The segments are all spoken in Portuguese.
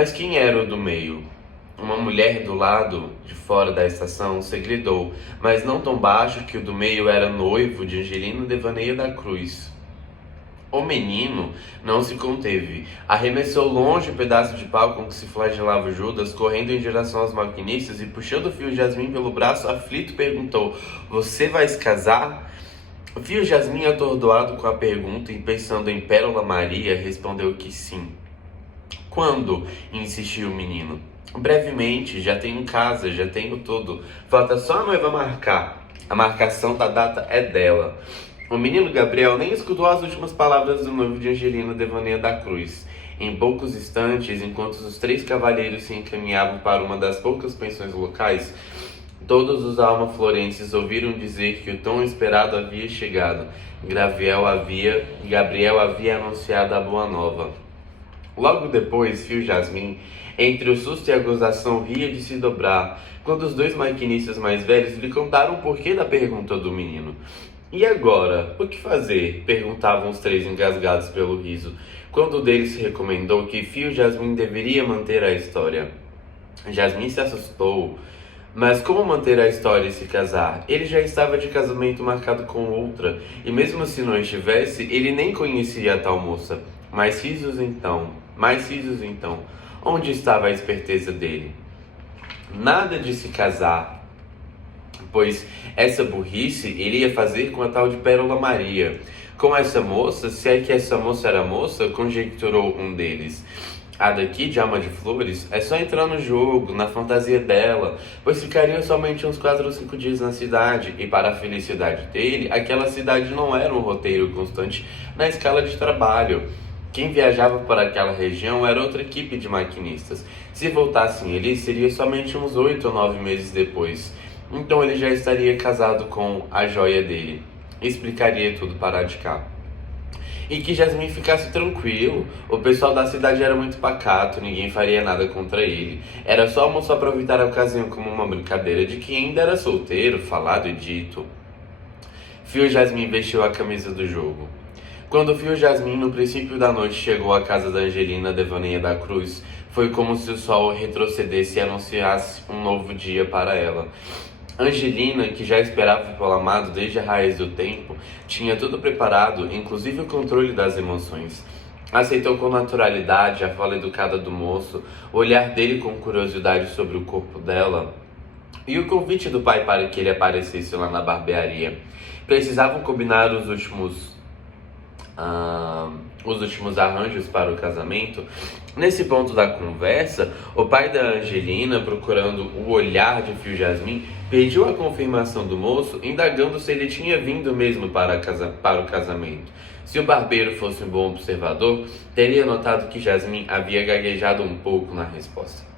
Mas quem era o do meio? Uma mulher do lado de fora da estação segredou, mas não tão baixo que o do meio era noivo de Angelina Devaneio da Cruz. O menino não se conteve. Arremessou longe o pedaço de pau com que se flagelava Judas, correndo em direção aos maquinistas e puxando o fio Jasmim pelo braço, aflito perguntou: "Você vai se casar?" O fio Jasmim, atordoado com a pergunta e pensando em Pérola Maria, respondeu que sim. "Quando?" insistiu o menino. "Brevemente, já tenho casa, já tenho tudo. Falta só a noiva marcar. A marcação da data é dela." O menino Gabriel nem escutou as últimas palavras do noivo de Angelina Devaneio da Cruz. Em poucos instantes, enquanto os três cavalheiros se encaminhavam para uma das poucas pensões locais, todos os almaflorenses ouviram dizer que o tão esperado havia chegado. Gabriel havia anunciado a boa nova. Logo depois, Fio Jasmim, entre o susto e a gozação, ria de se dobrar, quando os dois maquinistas mais velhos lhe contaram o porquê da pergunta do menino. "E agora, o que fazer?" perguntavam os três engasgados pelo riso, quando um deles recomendou que Fio Jasmim deveria manter a história. Jasmim se assustou. Mas como manter a história e se casar? Ele já estava de casamento marcado com outra, e mesmo se não estivesse, ele nem conhecia a tal moça. Mais risos então. Onde estava a esperteza dele? Nada de se casar, pois essa burrice ele ia fazer com a tal de Pérola Maria. Com essa moça, se é que essa moça era moça, conjecturou um deles. A daqui de Alma de Flores é só entrar no jogo, na fantasia dela, pois ficariam somente uns 4 ou 5 dias na cidade, e para a felicidade dele, aquela cidade não era um roteiro constante na escala de trabalho. Quem viajava para aquela região era outra equipe de maquinistas. Se voltassem ali, seria somente uns 8 ou 9 meses depois. Então ele já estaria casado com a joia dele. Explicaria tudo para de cá. E que Jasmim ficasse tranquilo, o pessoal da cidade era muito pacato, ninguém faria nada contra ele. Era só a moça aproveitar a ocasião como uma brincadeira de que ainda era solteiro, falado e dito. Fio Jasmim vestiu a camisa do jogo. Quando Fio Jasmim, no princípio da noite, chegou à casa da Angelina Devaneio da Cruz, foi como se o sol retrocedesse e anunciasse um novo dia para ela. Angelina, que já esperava pelo amado desde a raiz do tempo, tinha tudo preparado, inclusive o controle das emoções. Aceitou com naturalidade a fala educada do moço, o olhar dele com curiosidade sobre o corpo dela e o convite do pai para que ele aparecesse lá na barbearia. Precisavam combinar os últimos arranjos para o casamento. Nesse ponto da conversa, o pai da Angelina, procurando o olhar de Fio Jasmim, pediu a confirmação do moço, indagando se ele tinha vindo mesmo para o casamento. Se o barbeiro fosse um bom observador, teria notado que Jasmim havia gaguejado um pouco na resposta.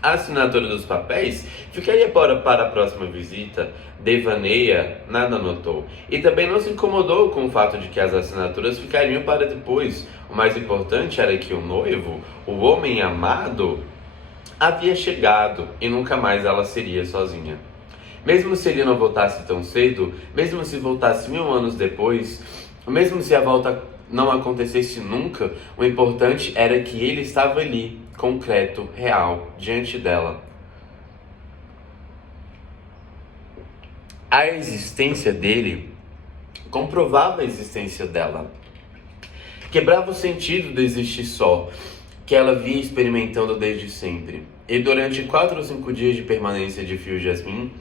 A assinatura dos papéis ficaria para a próxima visita. Devaneia nada notou, e também não se incomodou com o fato de que as assinaturas ficariam para depois. O mais importante era que o noivo, o homem amado, havia chegado e nunca mais ela seria sozinha. Mesmo se ele não voltasse tão cedo, mesmo se voltasse 1000 anos depois, mesmo se a volta não acontecesse nunca, o importante era que ele estava ali, concreto, real, diante dela. A existência dele comprovava a existência dela. Quebrava o sentido de existir só, que ela vinha experimentando desde sempre. E durante 4 ou 5 dias de permanência de Fio Jasmim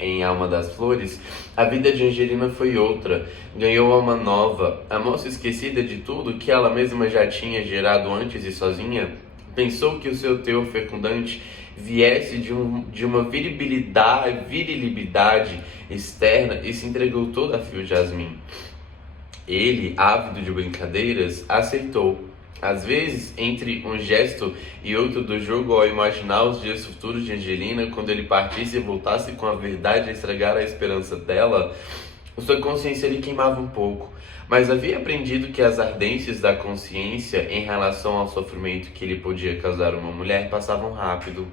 em Alma das Flores, a vida de Angelina foi outra. Ganhou alma nova. A moça, esquecida de tudo que ela mesma já tinha gerado antes e sozinha, pensou que o seu teor fecundante viesse de uma virilidade externa e se entregou toda a Fio Jasmim. Ele, ávido de brincadeiras, aceitou. Às vezes, entre um gesto e outro do jogo, ao imaginar os dias futuros de Angelina, quando ele partisse e voltasse com a verdade a estragar a esperança dela, sua consciência lhe queimava um pouco. Mas havia aprendido que as ardências da consciência em relação ao sofrimento que lhe podia causar uma mulher passavam rápido.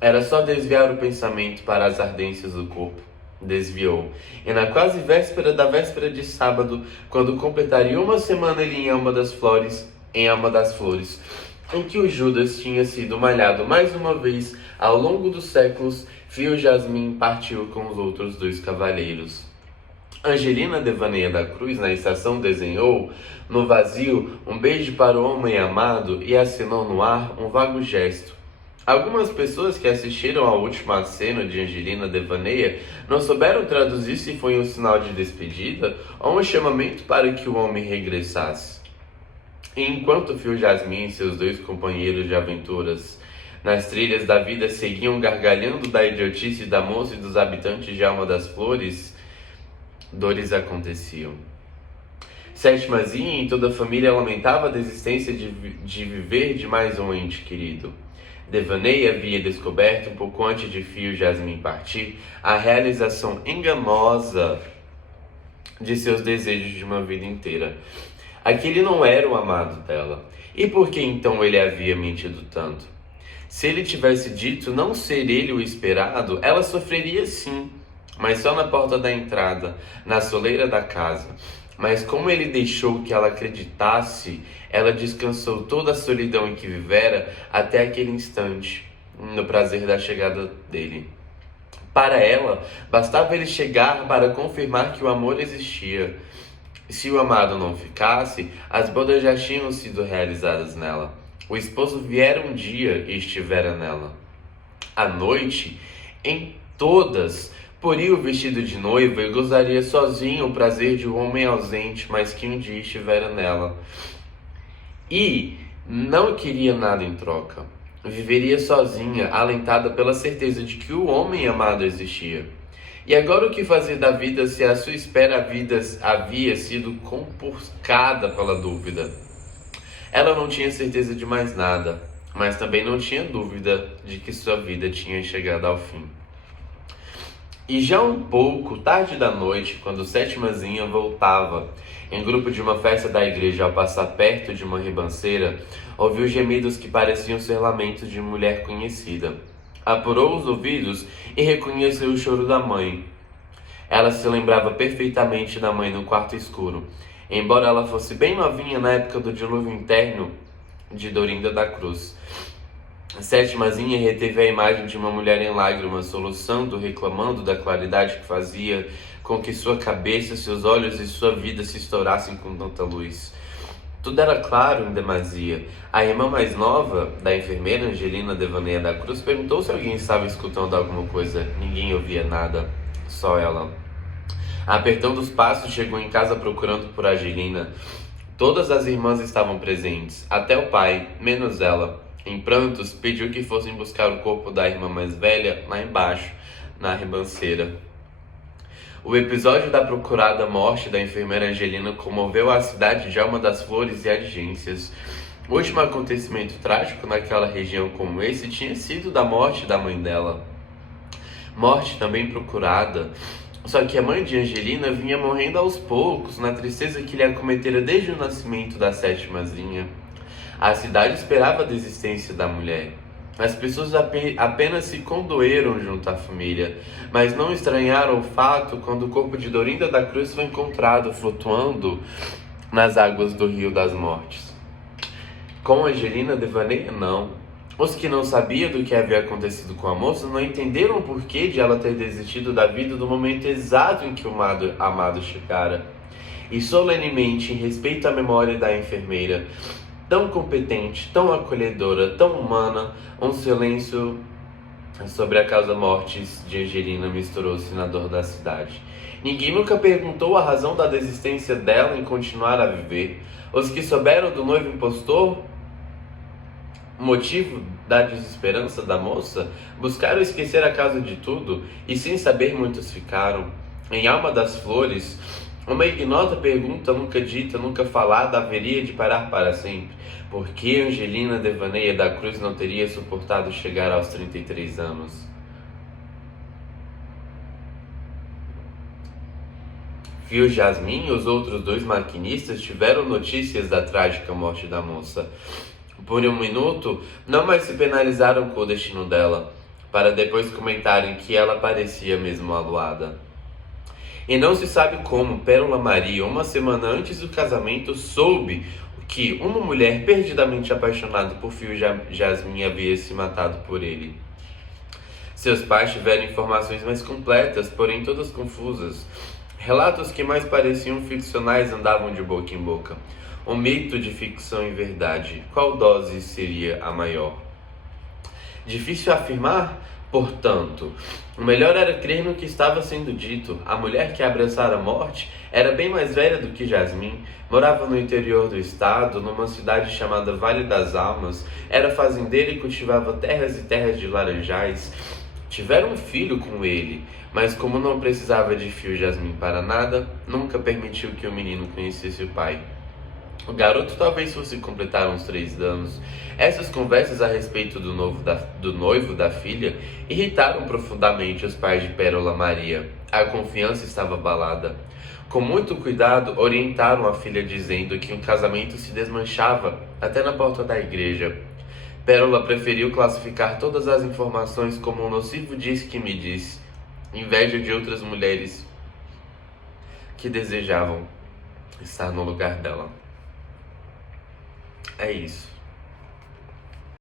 Era só desviar o pensamento para as ardências do corpo. Desviou. E na quase véspera da véspera de sábado, quando completaria 1 semana ali em Alma das Flores, em Alma das Flores, em que o Judas tinha sido malhado mais uma vez ao longo dos séculos, Fio Jasmin partiu com os outros dois cavalheiros. Angelina Devaneia da Cruz, na estação, desenhou, no vazio, um beijo para o homem amado e assinou no ar um vago gesto. Algumas pessoas que assistiram à última aceno de Angelina Devaneia não souberam traduzir se foi um sinal de despedida ou um chamamento para que o homem regressasse. E enquanto Fio Jasmin e seus dois companheiros de aventuras nas trilhas da vida seguiam gargalhando da idiotice da moça e dos habitantes de Alma das Flores, dores aconteciam. Sétimazinha e toda a família lamentava a desistência de viver de mais um ente querido. Devaneia havia descoberto, um pouco antes de Fio Jasmin partir, a realização enganosa de seus desejos de uma vida inteira. Aquele não era o amado dela. E por que então ele havia mentido tanto? Se ele tivesse dito não ser ele o esperado, ela sofreria sim, mas só na porta da entrada, na soleira da casa. Mas como ele deixou que ela acreditasse, ela descansou toda a solidão em que vivera até aquele instante, no prazer da chegada dele. Para ela, bastava ele chegar para confirmar que o amor existia. Se o amado não ficasse, as bodas já tinham sido realizadas nela. O esposo viera um dia e estivera nela. À noite, em todas, poria o vestido de noiva e gozaria sozinho o prazer de um homem ausente, mas que um dia estivera nela. E não queria nada em troca. Viveria sozinha, alentada pela certeza de que o homem amado existia. E agora o que fazer da vida se à sua espera a vida havia sido compurcada pela dúvida? Ela não tinha certeza de mais nada, mas também não tinha dúvida de que sua vida tinha chegado ao fim. E já um pouco tarde da noite, quando Sétimazinha voltava em grupo de uma festa da igreja ao passar perto de uma ribanceira, ouviu gemidos que pareciam ser lamentos de mulher conhecida. Apurou os ouvidos e reconheceu o choro da mãe. Ela se lembrava perfeitamente da mãe no quarto escuro, embora ela fosse bem novinha na época do dilúvio interno de Dorinda da Cruz. Sétimazinha reteve a imagem de uma mulher em lágrimas, soluçando, reclamando da claridade que fazia com que sua cabeça, seus olhos e sua vida se estourassem com tanta luz. Tudo era claro em demasia. A irmã mais nova da enfermeira, Angelina Devaneia da Cruz, perguntou se alguém estava escutando alguma coisa. Ninguém ouvia nada, só ela. Apertando os passos, chegou em casa procurando por Angelina. Todas as irmãs estavam presentes, até o pai, menos ela. Em prantos, pediu que fossem buscar o corpo da irmã mais velha lá embaixo, na ribanceira. O episódio da procurada morte da enfermeira Angelina comoveu a cidade de Alma das Flores e adjacências. O último acontecimento trágico naquela região como esse tinha sido da morte da mãe dela. Morte também procurada. Só que a mãe de Angelina vinha morrendo aos poucos, na tristeza que lhe acometera desde o nascimento da Sétimazinha. A cidade esperava a desistência da mulher. As pessoas apenas se condoeram junto à família, mas não estranharam o fato quando o corpo de Dorinda da Cruz foi encontrado flutuando nas águas do Rio das Mortes. Com Angelina Devaneia, não. Os que não sabiam do que havia acontecido com a moça não entenderam o porquê de ela ter desistido da vida no momento exato em que o amado chegara. E solenemente, em respeito à memória da enfermeira, tão competente, tão acolhedora, tão humana, um silêncio sobre a causa-mortes de Angelina misturou-se na dor da cidade. Ninguém nunca perguntou a razão da desistência dela em continuar a viver. Os que souberam do noivo impostor, motivo da desesperança da moça, buscaram esquecer a causa de tudo, e sem saber muitos ficaram. Em Alma das Flores, uma ignota pergunta nunca dita, nunca falada, haveria de parar para sempre. Por que Angelina Devaneia da Cruz não teria suportado chegar aos 33 anos? Fio Jasmin e os outros dois maquinistas tiveram notícias da trágica morte da moça. Por um minuto, não mais se penalizaram com o destino dela, para depois comentarem que ela parecia mesmo aluada. E não se sabe como Pérola Maria, uma semana antes do casamento, soube o que uma mulher perdidamente apaixonada por Fio Jasmin havia se matado por ele. Seus pais tiveram informações mais completas, porém todas confusas. Relatos que mais pareciam ficcionais andavam de boca em boca. Um mito de ficção e verdade. Qual dose seria a maior? Difícil afirmar, portanto. O melhor era crer no que estava sendo dito. A mulher que abraçara a morte era bem mais velha do que Jasmin, morava no interior do estado, numa cidade chamada Vale das Almas, era fazendeira e cultivava terras e terras de laranjais. Tiveram um filho com ele, mas como não precisava de Fio Jasmin para nada, nunca permitiu que o menino conhecesse o pai. O garoto talvez fosse completar uns 3 anos. Essas conversas a respeito do noivo da filha irritaram profundamente os pais de Pérola Maria. A confiança estava abalada. Com muito cuidado, orientaram a filha dizendo que um casamento se desmanchava até na porta da igreja. Pérola preferiu classificar todas as informações como um nocivo diz-que-me disse, inveja de outras mulheres que desejavam estar no lugar dela. É isso.